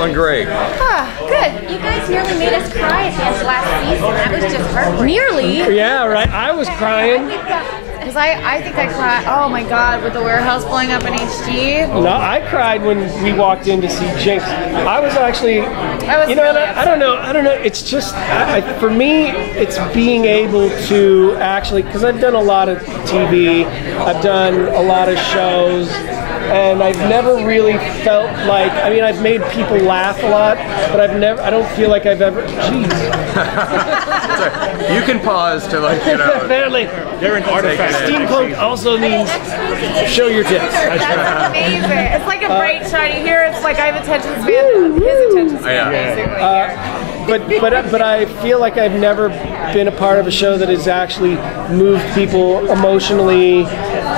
going great. Good. You guys nearly made us cry at the end of last season. That was just heartbreaking. Nearly? Yeah, right. I was crying. Because I think I cried. Oh my God, with the warehouse blowing up in HD. No, I cried when we walked in to see Jinx. I was actually, you know, really I don't know. It's just, for me, it's being able to actually, because I've done a lot of TV, I've done a lot of shows, and I've never really felt like, I mean, I've made people laugh a lot, but I don't feel like I've ever, jeez. Sorry. You can pause to, like, you know. Apparently, they're an artifact. Steampunk also means show your tits. That's amazing. It's like a bright, shiny here. It's like I have attention span. His attention span, basically. But I feel like I've never been a part of a show that has actually moved people emotionally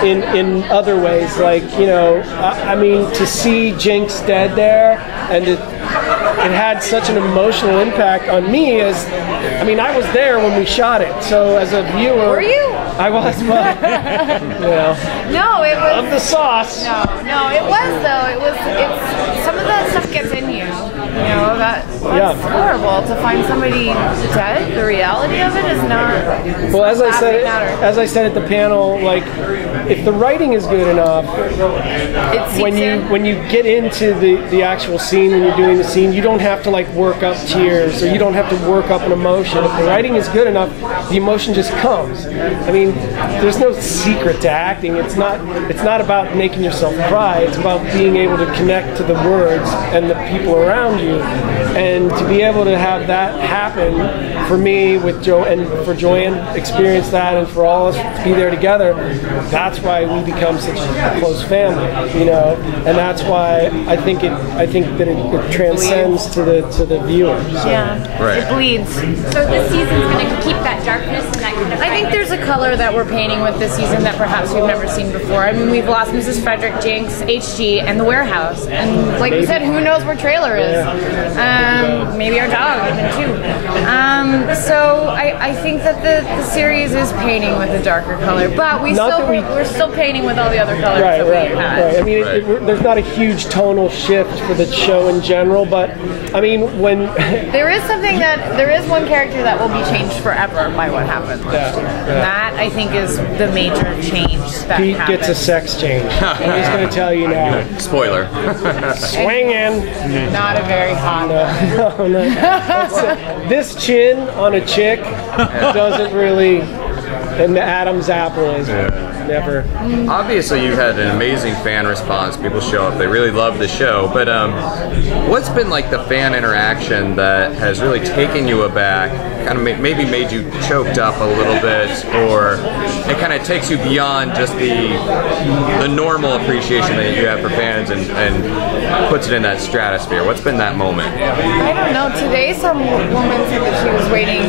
in other ways. Like, you know, I mean, to see Jinx dead there, and it had such an emotional impact on me as, I mean, I was there when we shot it, so as a viewer. Were you? I was, but, you know. No, it was. Of the sauce. No, it was though. It's some of that stuff gets in you. You know, that's horrible to find somebody dead. The reality of it is not. Well, as I said at the panel, like, if the writing is good enough, when you get into the actual scene, when you're doing the scene, you don't have to like work up tears, or you don't have to work up an emotion. If the writing is good enough, the emotion just comes. I mean, there's no secret to acting. It's not about making yourself cry. It's about being able to connect to the words and the people around you. And to be able to have that happen for me with Joe, and for Joanne experience that, and for all of us to be there together, that's why we become such a close family, you know. And that's why I think that it transcends to the viewers. Yeah, right. It bleeds. So this season's going to keep that darkness and that kind of. I think there's a color that we're painting with this season that perhaps we've never seen before. I mean, we've lost Mrs. Frederick, Jinx, HG, and the warehouse. And like we said, who knows where Trailer is? Maybe our dog even too. So I think that the series is painting with a darker color, but we're still painting with all the other colors that we've had. Right. I mean, there's not a huge tonal shift for the show in general, but I mean, when there is one character that will be changed forever by what happened last year. And that I think is the major change that Pete happened. gets a sex change. And he's going to tell you now. Spoiler. Swinging. Not a very hot. No. This chin on a chick doesn't really, and the Adam's apple is never. Obviously, you've had an amazing fan response. People show up; they really love the show. But what's been like the fan interaction that has really taken you aback? Kind of maybe made you choked up a little bit, or it kind of takes you beyond just the normal appreciation that you have for fans and puts it in that stratosphere. What's been that moment? I don't know. Today, some woman said that she was waiting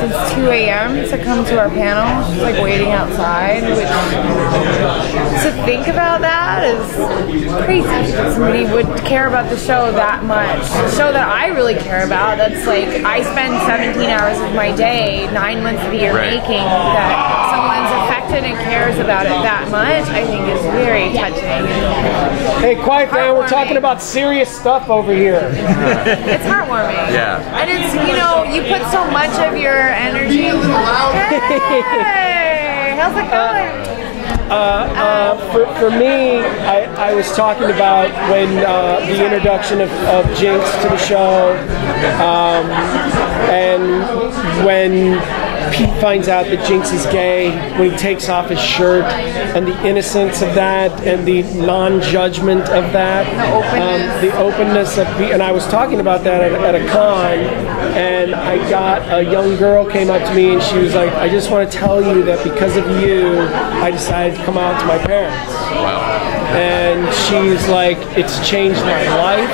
since 2 a.m. to come to our panel. She's like waiting outside, which to think about that is crazy. That somebody would care about the show that much. The show that I really care about, that's like, I spend 17 hours of my day, 9 months of the year making, that someone's affected and cares about it that much, I think is very touching. Hey, quiet down, we're talking about serious stuff over here. It's heartwarming. Yeah. And it's, you know, you put so much of your energy. Hey, how's it going? For me, I was talking about when the introduction of Jinx to the show, and when Pete finds out that Jinx is gay, when he takes off his shirt, and the innocence of that, and the non-judgment of that, the openness of Pete. And I was talking about that at a con, and I got a young girl came up to me, and she was like, "I just want to tell you that because of you, I decided to come out to my parents." Wow. And she's like, "It's changed my life.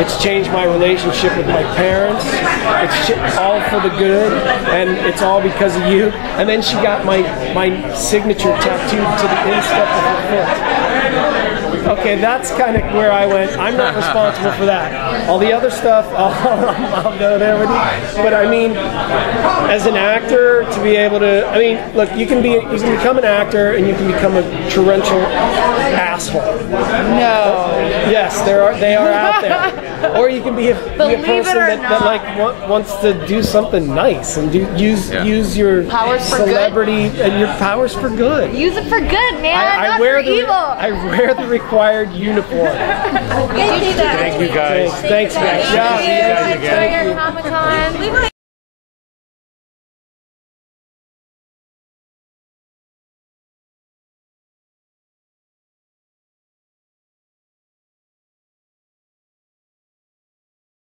It's changed my relationship with my parents. It's all for the good, and it's all because of you." And then she got my signature tattooed to the instep of her foot. Okay, that's kind of where I went. I'm not responsible for that. All the other stuff, I'll go there with you. But I mean, as an actor, to be able to, I mean, look, you can become an actor and you can become a torrential asshole. No. Yes, they are out there. or you can be a person that like wants to do something nice and use your powers for celebrity and your powers for good. Use it for good, man. I wear the required uniform. Thank you, Thank you guys. Thanks, guys. Thank you. Enjoy your Comic-Con.